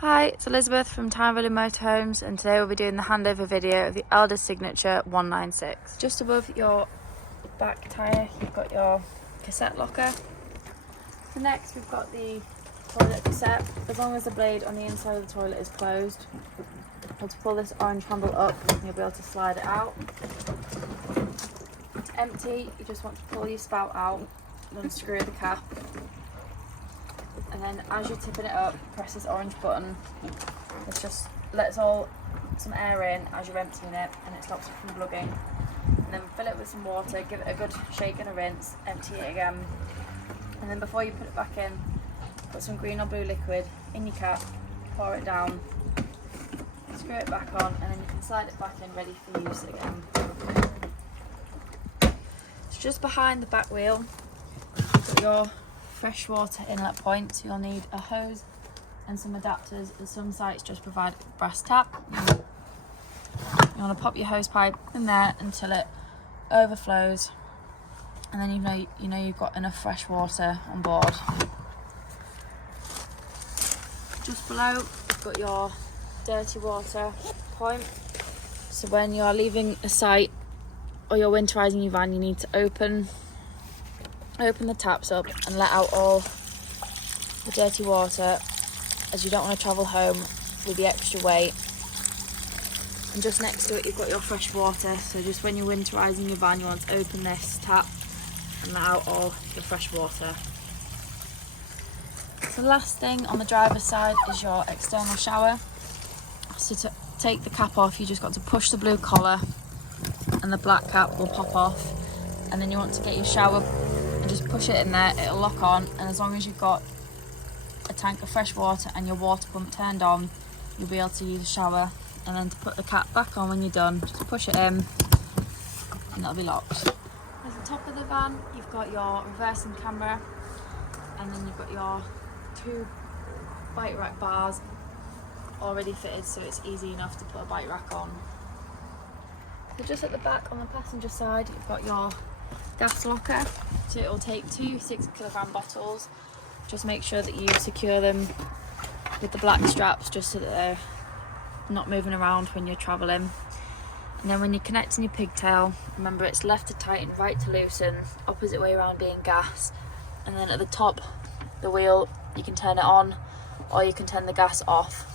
Hi, it's Elizabeth from Townville Motorhomes, and today we'll be doing the handover video of the Elddis Signature 196. Just above your back tyre you've got your cassette locker. So next we've got the toilet cassette. As long as the blade on the inside of the toilet is closed, you'll to pull this orange handle up and you'll be able to slide it out. It's empty, you just want to pull your spout out and unscrew the cap. And then as you're tipping it up, press this orange button. It just lets some air in as you're emptying it, and it stops it from plugging. And then fill it with some water, give it a good shake and a rinse, empty it again. And then before you put it back in, put some green or blue liquid in your cap, pour it down, screw it back on, and then you can slide it back in ready for use again. So just behind the back wheel, you've got your freshwater inlet point, so you'll need a hose and some adapters, as some sites just provide a brass tap. You want to pop your hose pipe in there until it overflows, and then you know you've got enough fresh water on board. Just below you've got your dirty water point, so when you're leaving a site or you're winterizing your van, you need to open the taps up and let out all the dirty water, as you don't want to travel home with the extra weight. And just next to it you've got your fresh water, so just when you're winterizing your van you want to open this tap and let out all the fresh water. So the last thing on the driver's side is your external shower. So to take the cap off, you just got to push the blue collar and the black cap will pop off, and then you want to get your shower and just push it in there, it'll lock on, and as long as you've got a tank of fresh water and your water pump turned on, you'll be able to use the shower. And then to put the cap back on when you're done, just push it in and it'll be locked. At the top of the van you've got your reversing camera, and then you've got your two bike rack bars already fitted, so it's easy enough to put a bike rack on. So just at the back on the passenger side you've got your gas locker, so it will take 2 6-kilogram bottles. Just make sure that you secure them with the black straps, just so that they're not moving around when you're travelling. And then when you're connecting your pigtail, remember it's left to tighten, right to loosen, opposite way around being gas. And then at the top, the wheel, you can turn it on or you can turn the gas off.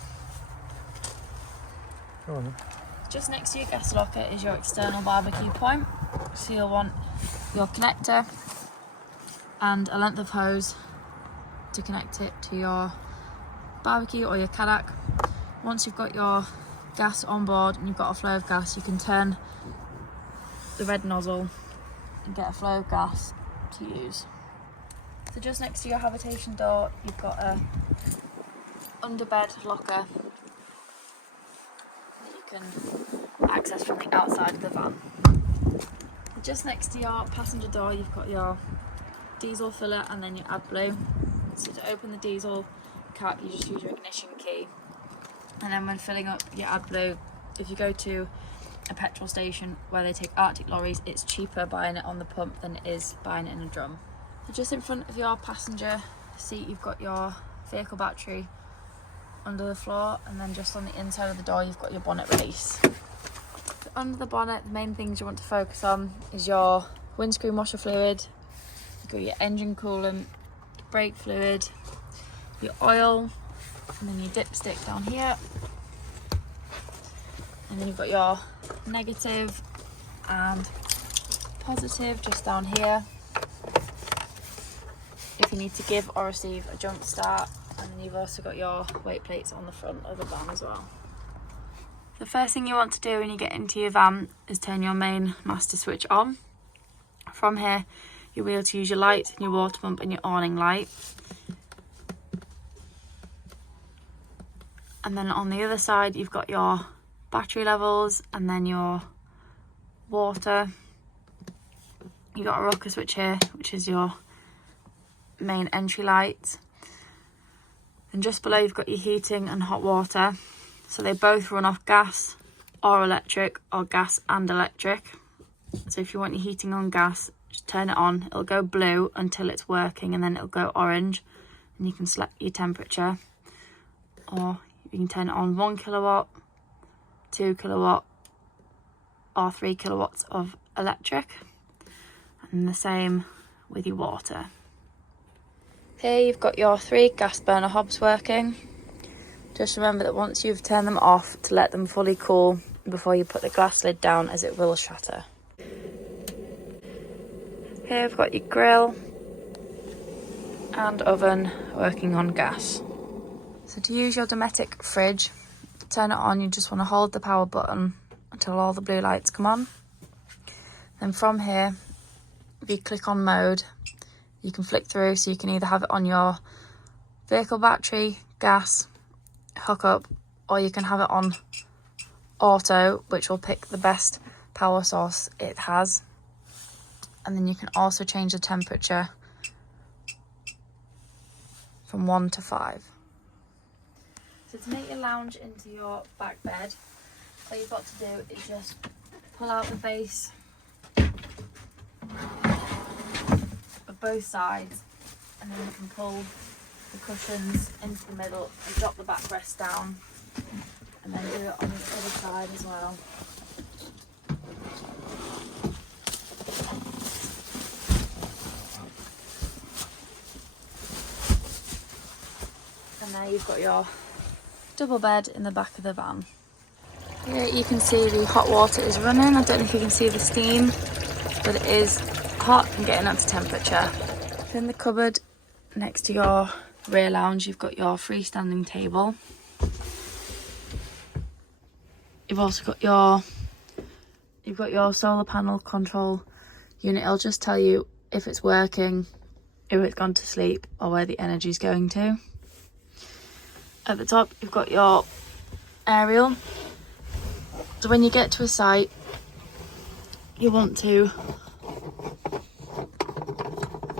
Go on then. Just next to your gas locker is your external barbecue point. So you'll want your connector and a length of hose to connect it to your barbecue or your Cadillac. Once you've got your gas on board and you've got a flow of gas, you can turn the red nozzle and get a flow of gas to use. So just next to your habitation door you've got a underbed locker that you can access from the outside of the van. Just next to your passenger door you've got your diesel filler and then your AdBlue. So to open the diesel cap you just use your ignition key, and then when filling up your AdBlue, if you go to a petrol station where they take Arctic lorries, it's cheaper buying it on the pump than it is buying it in a drum. So just in front of your passenger seat you've got your vehicle battery under the floor, and then just on the inside of the door you've got your bonnet release. So under the bonnet, the main things you want to focus on is your windscreen washer fluid, you've got your engine coolant, brake fluid, your oil, and then your dipstick down here. And then you've got your negative and positive just down here if you need to give or receive a jump start. And then you've also got your weight plates on the front of the van as well. The first thing you want to do when you get into your van is turn your main master switch on. From here you'll be able to use your lights and your water pump and your awning light. And then on the other side you've got your battery levels and then your water. You've got a rocker switch here, which is your main entry light. And just below you've got your heating and hot water. So they both run off gas or electric, or gas and electric. So if you want your heating on gas, just turn it on. It'll go blue until it's working, and then it'll go orange and you can select your temperature. Or You can turn it on 1 kilowatt, 2 kilowatt, or 3 kilowatts of electric, and the same with your water. Here you've got your 3 gas burner hobs working. Just remember that once you've turned them off, to let them fully cool before you put the glass lid down, as it will shatter. Here we've got your grill and oven working on gas. So to use your Dometic fridge, turn it on, you just want to hold the power button until all the blue lights come on. Then from here, if you click on mode, you can flick through, so you can either have it on your vehicle battery, gas, hookup, or you can have it on auto, which will pick the best power source it has. And then you can also change the temperature from 1 to 5. So to make your lounge into your back bed, all you've got to do is just pull out the base of both sides, and then you can pull the cushions into the middle and drop the backrest down, and then do it on the other side as well. And there you've got your double bed in the back of the van. Here you can see the hot water is running. I don't know if you can see the steam, but it is hot and getting up to temperature. In the cupboard next to your rear lounge, you've got your freestanding table. You've also got your solar panel control unit. It'll just tell you if it's working, if it's gone to sleep, or where the energy is going to. At the top, you've got your aerial. So when you get to a site, you want to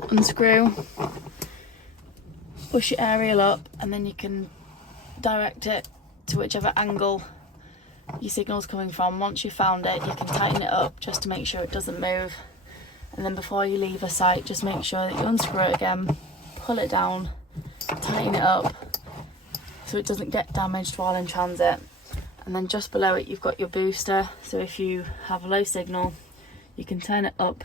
unscrew, push your aerial up, and then you can direct it to whichever angle your signal's coming from. Once you've found it, you can tighten it up just to make sure it doesn't move. And then before you leave a site, just make sure that you unscrew it again, pull it down, tighten it up so it doesn't get damaged while in transit. And then just below it, you've got your booster. So if you have a low signal, you can turn it up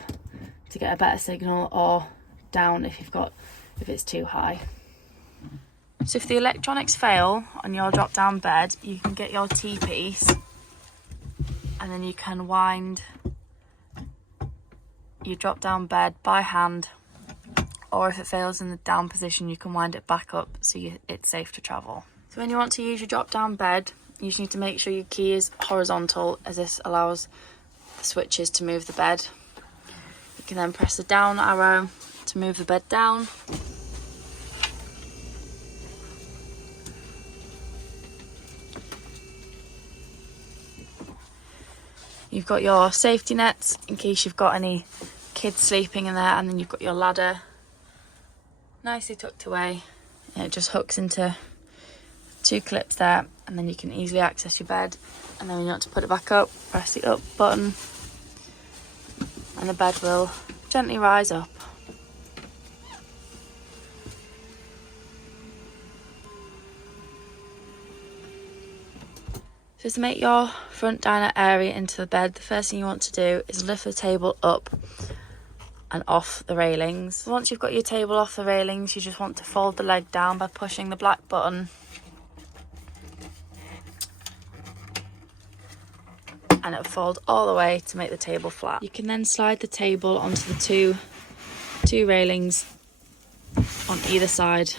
to get a better signal, or down if it's too high. So if the electronics fail on your drop down bed, you can get your T-piece, and then you can wind your drop down bed by hand, or if it fails in the down position, you can wind it back up so it's safe to travel. So when you want to use your drop down bed, you just need to make sure your key is horizontal, as this allows the switches to move the bed. You can then press the down arrow to move the bed down. You've got your safety nets in case you've got any kids sleeping in there, and then you've got your ladder nicely tucked away, and it just hooks into 2 clips there, and then you can easily access your bed. And then when you want to put it back up, press the up button and the bed will gently rise up. So to make your front diner area into the bed, the first thing you want to do is lift the table up and off the railings. Once you've got your table off the railings, you just want to fold the leg down by pushing the black button, and it'll fold all the way to make the table flat. You can then slide the table onto the two railings on either side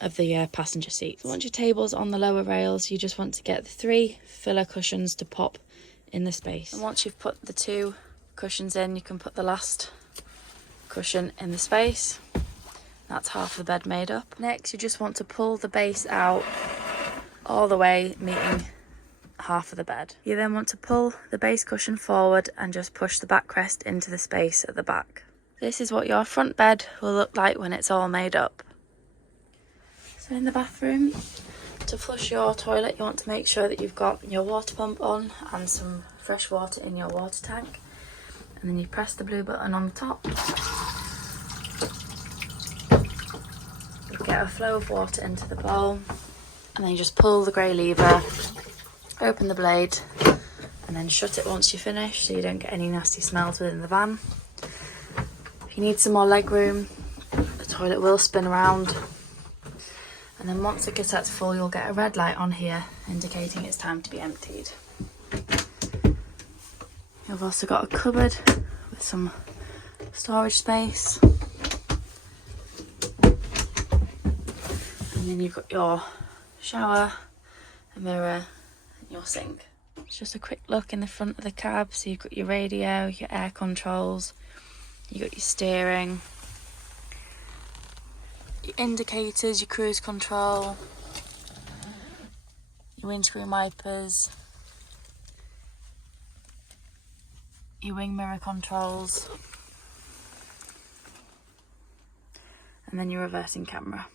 of the passenger seat. So once your table's on the lower rails, you just want to get the 3 filler cushions to pop in the space. And once you've put the 2 cushions in, you can put the last cushion in the space. That's half the bed made up. Next, you just want to pull the base out all the way, meeting half of the bed. You then want to pull the base cushion forward and just push the backrest into the space at the back. This is what your front bed will look like when it's all made up. So in the bathroom, to flush your toilet, you want to make sure that you've got your water pump on and some fresh water in your water tank. And then you press the blue button on the top. You get a flow of water into the bowl, And then you just pull the grey lever, open the blade, and then shut it once you're finished so you don't get any nasty smells within the van. If you need some more leg room, the toilet will spin around. And then once the cassette's full, you'll get a red light on here indicating it's time to be emptied. You've also got a cupboard with some storage space. And then you've got your shower, a mirror, and your sink. It's just a quick look in the front of the cab. So you've got your radio, your air controls, you've got your steering, your indicators, your cruise control, your windscreen wipers, your wing mirror controls, and then your reversing camera.